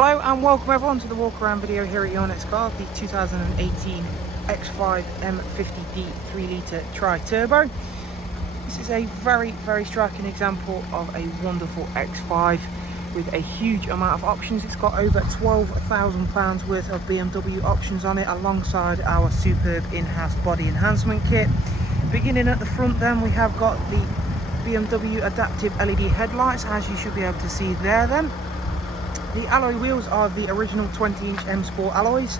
Hello and welcome everyone to the walk around video here at your next car, the 2018 X5 M50D 3 litre tri-turbo. This is a very striking example of a wonderful X5 with a huge amount of options. It's got over £12,000 worth of BMW options on it, alongside our superb in-house body enhancement kit. Beginning at the front then, we have got the BMW adaptive LED headlights, as you should be able to see there then. The alloy wheels are the original 20-inch M Sport alloys.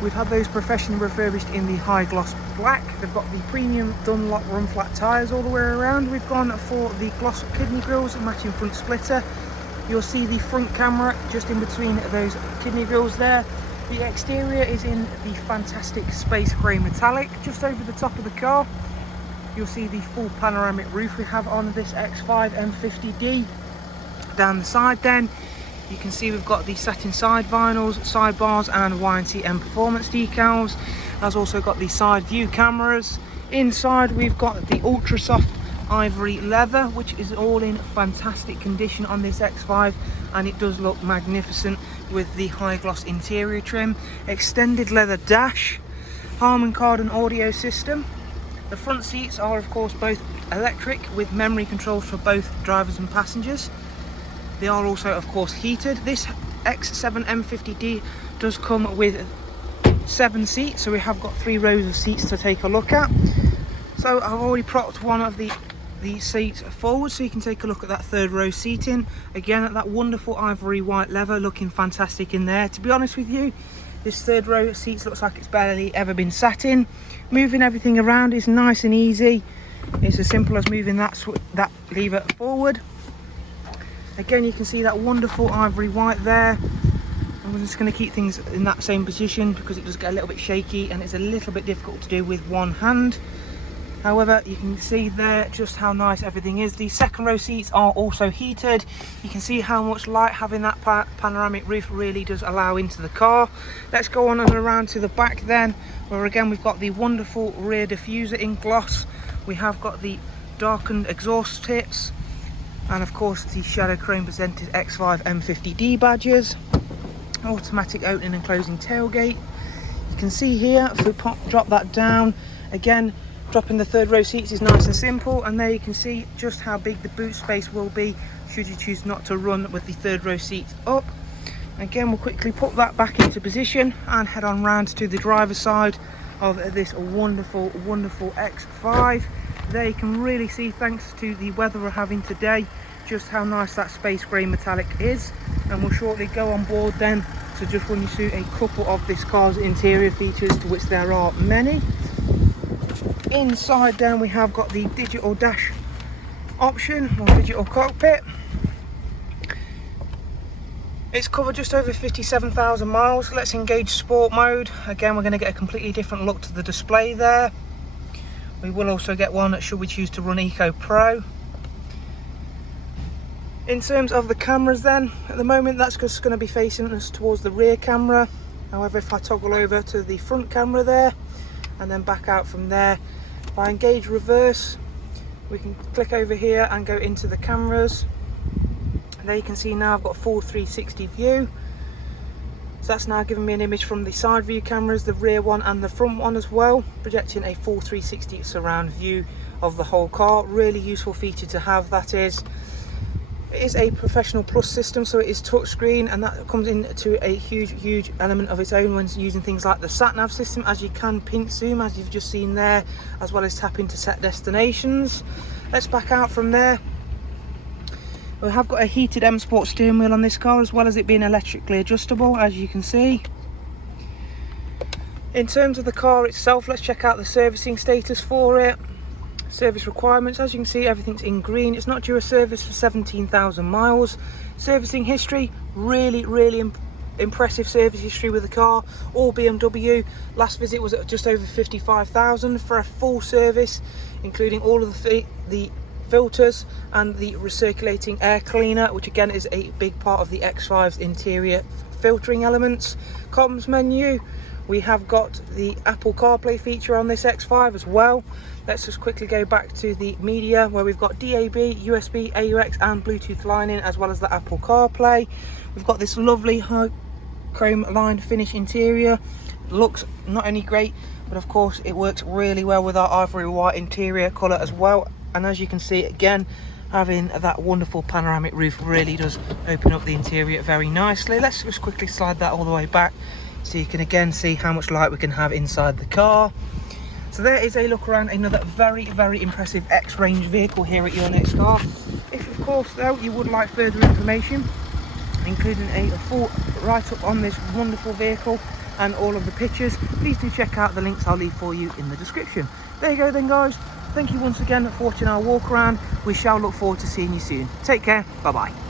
We've had those professionally refurbished in the high gloss black. They've got the premium Dunlop run flat tyres all the way around. We've gone for the gloss kidney grills, matching front splitter. You'll see the front camera just in between those kidney grills there. The exterior is in the fantastic space grey metallic. Just over the top of the car, you'll see the full panoramic roof we have on this X5 M50D. Down the side then, you can see we've got the satin side vinyls, sidebars and YT performance decals. Has also got the side view cameras. Inside we've got the ultra soft ivory leather, which is all in fantastic condition on this X5, and it does look magnificent with the high gloss interior trim. Extended leather dash, Harman Kardon audio system. The front seats are of course both electric with memory controls for both drivers and passengers. They are also of course heated. This X7 M50D does come with 7 seats, so we have got 3 rows of seats to take a look at. So I've already propped one of the seats forward so you can take a look at that 3rd row seating. Again, at that wonderful ivory white leather, looking fantastic in there. To be honest with you, this 3rd row of seats looks like it's barely ever been sat in. Moving everything around is nice and easy. It's as simple as moving that lever forward. Again, you can see that wonderful ivory white there. I'm just going to keep things in that same position because it does get a little bit shaky and it's a little bit difficult to do with one hand. However, you can see there just how nice everything is. The 2nd row seats are also heated. You can see how much light having that panoramic roof really does allow into the car. Let's go on and around to the back then, where again we've got the wonderful rear diffuser in gloss. We have got the darkened exhaust tips, and of course the shadow chrome presented X5 M50D badges. Automatic opening and closing tailgate. You can see here, if we drop that down, again dropping the 3rd row seats is nice and simple, and there you can see just how big the boot space will be should you choose not to run with the 3rd row seats up. Again, we'll quickly put that back into position and head on round to the driver's side of this wonderful X5. There you can really see, thanks to the weather we're having today, just how nice that space grey metallic is. And we'll shortly go on board then to just run you through a couple of this car's interior features, to which there are many. Inside then we have got the digital dash option, or digital cockpit. It's covered just over 57,000 miles. Let's engage sport mode. Again, we're going to get a completely different look to the display there. We will also get one should we choose to run Eco Pro. In terms of the cameras then, at the moment that's just going to be facing us towards the rear camera. However, if I toggle over to the front camera there and then back out from there, if I engage reverse, we can click over here and go into the cameras. And there you can see now I've got full 360 view. So that's now giving me an image from the side view cameras, the rear one and the front one as well, projecting a full 360 surround view of the whole car. Really useful feature to have, that is. It is a professional plus system, so it is touchscreen, and that comes into a huge element of its own when using things like the sat nav system, as you can pinch zoom as you've just seen there, as well as tap into set destinations. Let's back out from there. We have got a heated M Sport steering wheel on this car, as well as it being electrically adjustable, as you can see. In terms of the car itself, let's check out the servicing status for it. Service requirements, as you can see, everything's in green. It's not due a service for 17,000 miles. Servicing history, really impressive service history with the car. All BMW. Last visit was at just over 55,000 for a full service, including all of the filters and the recirculating air cleaner, which again is a big part of the X5's interior filtering elements. Comms menu, We have got the Apple CarPlay feature on this X5 as well. Let's just quickly go back to the media where we've got DAB, USB, AUX and Bluetooth line in, as well as the Apple CarPlay. We've got this lovely high chrome lined finish interior. Looks not only great, but of course it works really well with our ivory white interior colour as well. And as you can see, again, having that wonderful panoramic roof really does open up the interior very nicely. Let's just quickly slide that all the way back so you can again see how much light we can have inside the car. So there is a look around another very impressive X-Range vehicle here at your next car. If of course though you would like further information, including a full write-up on this wonderful vehicle and all of the pictures, please do check out the links I'll leave for you in the description. There you go then guys, thank you once again for watching our walk around. We shall look forward to seeing you soon. Take care, bye bye.